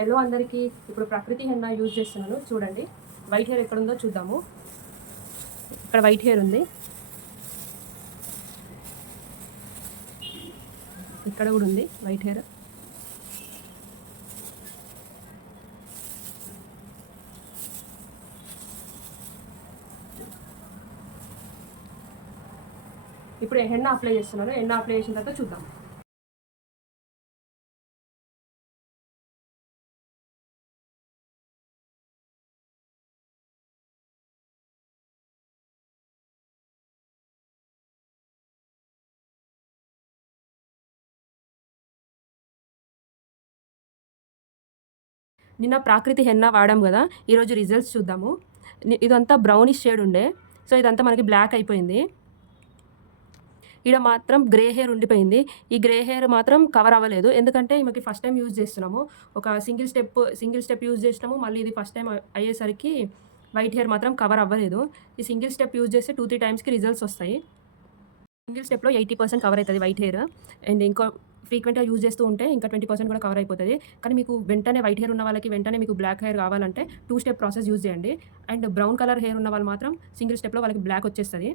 Hello అందరికీ. ఇప్పుడు ప్రకృతి హెన్నా యూజ్ చేస్తున్నాను. చూడండి వైట్ హెయిర్ ఎక్కడుందో చూద్దాము. ఇక్కడ వైట్ హెయిర్ ఉంది, ఇక్కడ కూడా ఉంది వైట్ హెయిర్. ఇప్పుడు హెన్నా అప్లై చేస్తున్నాను. హెన్నా అప్లై చేసిన తర్వాత చూద్దాం. నిన్న ప్రాకృతి హెన్నా వాడాం కదా, ఈరోజు రిజల్ట్స్ చూద్దాము. ఇదంతా బ్రౌనిష్ షేడ్ ఉండే, సో ఇదంతా మనకి బ్లాక్ అయిపోయింది. ఇక్కడ మాత్రం గ్రే హెయిర్ ఉండిపోయింది. ఈ గ్రే హెయిర్ మాత్రం కవర్ అవ్వలేదు, ఎందుకంటే ఈమెకి ఫస్ట్ టైం యూజ్ చేస్తున్నాము. ఒక సింగిల్ స్టెప్ యూజ్ చేసినాము. మళ్ళీ ఇది ఫస్ట్ టైం అయ్యేసరికి వైట్ హెయిర్ మాత్రం కవర్ అవ్వలేదు. ఈ సింగిల్ స్టెప్ యూజ్ చేస్తే 2-3 టైమ్స్కి రిజల్ట్స్ వస్తాయి. సింగిల్ స్టెప్లో 80% కవర్ అవుతుంది వైట్ హెయిర్. అండ్ ఇంకో ఫ్రీక్వెంట్గా యూజ్ చేస్తూ ఉంటే ఇంకా 20% కూడా కవర్ అయిపోతుంది. కానీ మీకు వెంటనే వైట్ హెయిర్ ఉన్న వాళ్ళకి వెంటనే మీకు బ్లాక్ హెయిర్ కావాలంటే 2 స్టెప్ ప్రాసెస్ యూజ్ చేయండి. అండ్ బ్రౌన్ కలర్ హెయిర్ ఉన్న వాళ్ళు మాత్రం సింగిల్ స్టెప్లో వాళ్ళకి బ్లాక్ వచ్చేస్తుంది.